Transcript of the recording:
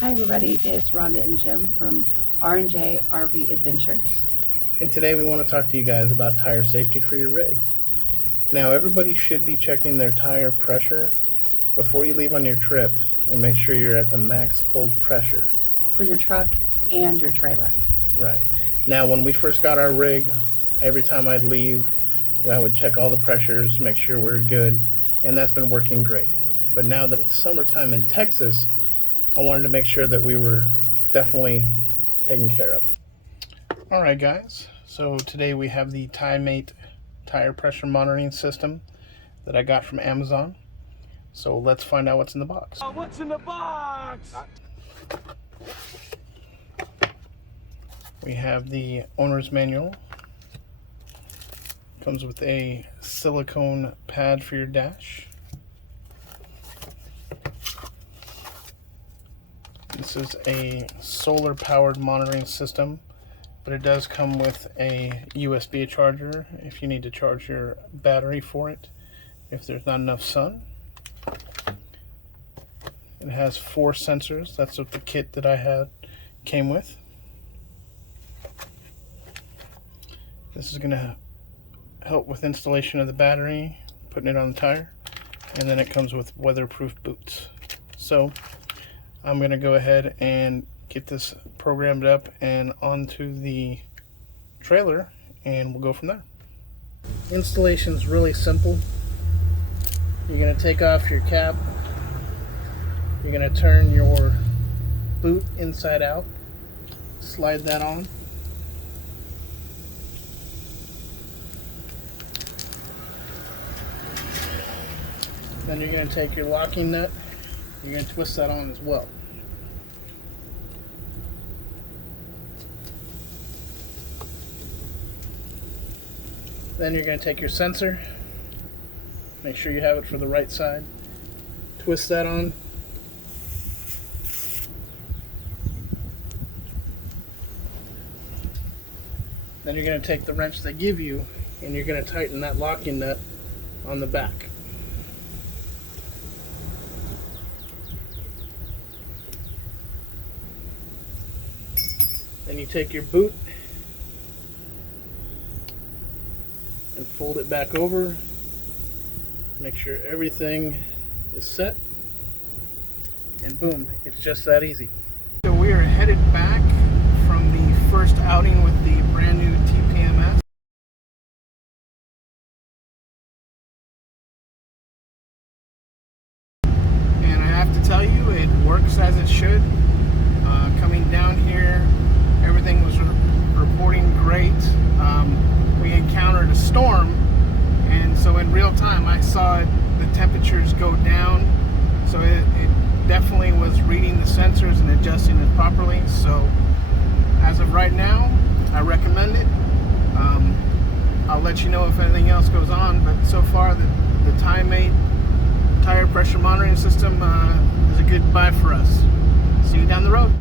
Hi everybody, it's Rhonda and Jim from R&J RV Adventures. And today we want to talk to you guys about tire safety for your rig. Now everybody should be checking their tire pressure before you leave on your trip and make sure you're at the max cold pressure. For your truck and your trailer. Right. Now when we first got our rig, every time I'd leave, I would check all the pressures, make sure we're good, and that's been working great. But now that it's summertime in Texas, I wanted to make sure that we were definitely taken care of. Alright guys, so today we have the TYMATE tire pressure monitoring system that I got from Amazon. So let's find out what's in the box. What's in the box? We have the owner's manual. Comes with a silicone pad for your dash. This is a solar powered monitoring system, but it does come with a USB charger if you need to charge your battery for it if there's not enough sun. It has 4 sensors. That's what the kit that I had came with. This is going to help with installation of the battery, putting it on the tire, and then it comes with weatherproof boots. So I'm going to go ahead and get this programmed up and onto the trailer, and we'll go from there. Installation is really simple. You're going to take off your cap. You're going to turn your boot inside out, slide that on. Then you're going to take your locking nut, you're going to twist that on as well. Then you're going to take your sensor, make sure you have it for the right side, twist that on. Then you're going to take the wrench they give you and you're going to tighten that locking nut on the back. Then you take your boot and fold it back over. Make sure everything is set. And boom, it's just that easy. So we are headed back from the first outing with the brand new TPMS. And I have to tell you, it works as it should. Coming down here, everything was reporting great. We encountered a storm, and so in real time I saw the temperatures go down, so it definitely was reading the sensors and adjusting it properly. So as of right now, I recommend it. I'll let you know if anything else goes on, but so far the TYMATE tire pressure monitoring system is a good buy for us. See you down the road.